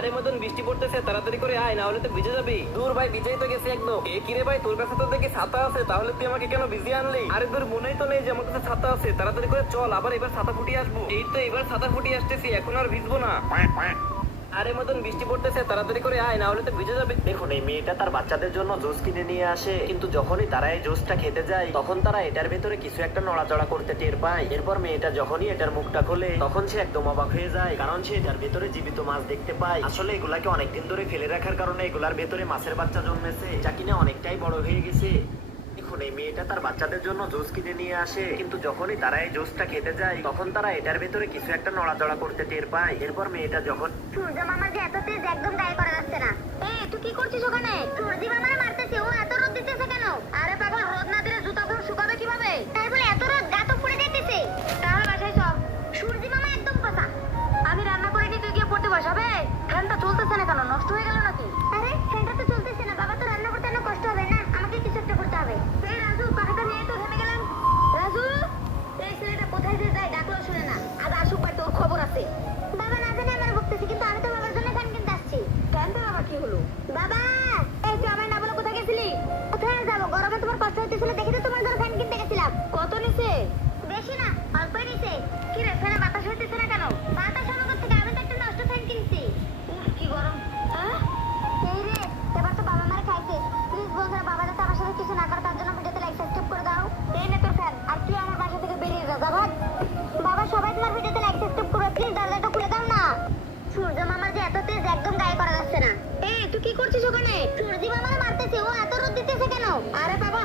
আরে মদন বৃষ্টি পড়তেছে, তাড়াতাড়ি করে আয়, না হলে তো ভিজে যাবি। দূর ভাই, ভিজেই তো গেছে একদম। এ কিরে ভাই, তোর কাছে তো দেখি ছাতা আছে, তাহলে তুই আমাকে কেন ভিজিয়ে আনলি? আরে তোর মনেই তো নেই যে আমার কাছে ছাতা আছে। তাড়াতাড়ি করে চল, আবার এবার ছাতা ফুটিয়ে আসবো। এই তো এবার ছাতা ফুটিয়ে আসতেছি, এখন আর ভিজবো না। আরে মদন বৃষ্টি পড়তেছে, তাড়াতাড়ি করে আয়, না হলে তো ভিজে যাবে। দেখুন, এই মেয়েটা তার বাচ্চাদের জন্য জুস কিনে নিয়ে আসে, কিন্তু যখনই তারা এই জুসটা খেতে যায় তখন তারা এটার ভেতরে কিছু একটা নড়াচড়া করতে টের পায়। এরপর মেয়েটা যখনই এটার মুখটা খোলে তখন সে একদম অবাক হয়ে যায়, কারণ সে এটার ভেতরে জীবিত মাছ দেখতে পায়। আসলে এগুলাকে অনেকদিন ধরে ফেলে রাখার কারণে এগুলার ভেতরে মাছের বাচ্চা জন্মেছে, যা কিনা অনেকটাই বড় হয়ে গেছে। দেখুন, এই মেয়েটা তার বাচ্চাদের জন্য জুস কিনে নিয়ে আসে, কিন্তু যখনই তারা এই জুসটা খেতে যায় তখন তারা এটার ভেতরে কিছু একটা নড়াচড়া করতে টের পায়। এরপর মেয়েটা যখন সূর্য মামার যে এত তেজ একদম গায়ে করা যাচ্ছে না। তুই কি করছিস ওখানে? সূর্য মামারে মারতেছে, ও এত রোদ দিতেছে কেন? আরে পাগল, রোদ না দিলে জুতাগুলো শুকাবে কিভাবে? তাই বলে এত রোদ গা তো পুড়ে যাইতেছে। তাহলে বাসায় চল। সূর্য মামা একদম কথা। আমি রান্না করে দিই, তুই গিয়ে পড়তে বসাবে। ফ্যানটা চলতেছে না কেন? নষ্ট হয়ে গেল নাকি? আরে ফ্যানটা তো চলতেছে না বাবা, তো রান্না করতে অনেক কষ্ট হবে না? আমাকে কিছু একটা করতে হবে। এই রাজু, পাখাটা নিয়ে তো থেমে গেলাম। রাজু, এই ছেলেটা কোথায় যে যায় ডাকলো শুনে না। আজ আসুক, ভাই তোর খবর আছে। বাবা না জানে আমার বকতেছি, কিন্তু আমি তো বাবার জন্য ফ্যান কিনতে আসছি। ফ্যানটা আবার কি হলো? বাবা, এই তুই আমায় না বলে কোথায় গেছিলি? কোথায় যাবো, গরমে তোমার কষ্ট হইতেছিল দেখে তো তোমার জন্য ফ্যান কিনতে গেছিলাম। কত নিছে? বেশি না, অল্পই নিছে। কি রে, ফ্যানে বাতাস হইতেছে না কেন? বাতাস আমার কোথা থেকে? আমি তো একটা নষ্ট ফ্যান কিনছি। উফ, কি গরম। এই রে, এবার তো বাবা মার খাইছে। প্লিজ বন্ধুরা, বাবা যাতে আমার সাথে কিছু না করে তার জন্য ভিডিওতে লাইক সাবস্ক্রাইব করে দাও। এই নে তোর ফ্যান, আর তুই আমার বাসা থেকে বেরিয়ে যা, যা ভাগ। বাবা, সবাই তোমার ভিডিওতে লাইক সাবস্ক্রাইব করবে, প্লিজ দরজাটা খুলে দাও না। সূর্য মামার যে এত তেজ একদম গায়ে করা যাচ্ছে না। তুই কি করছিস ওখানে? সূর্য মামার মারতেছে, ও এত রোদ দিতেছে কেন? আরে বাবা,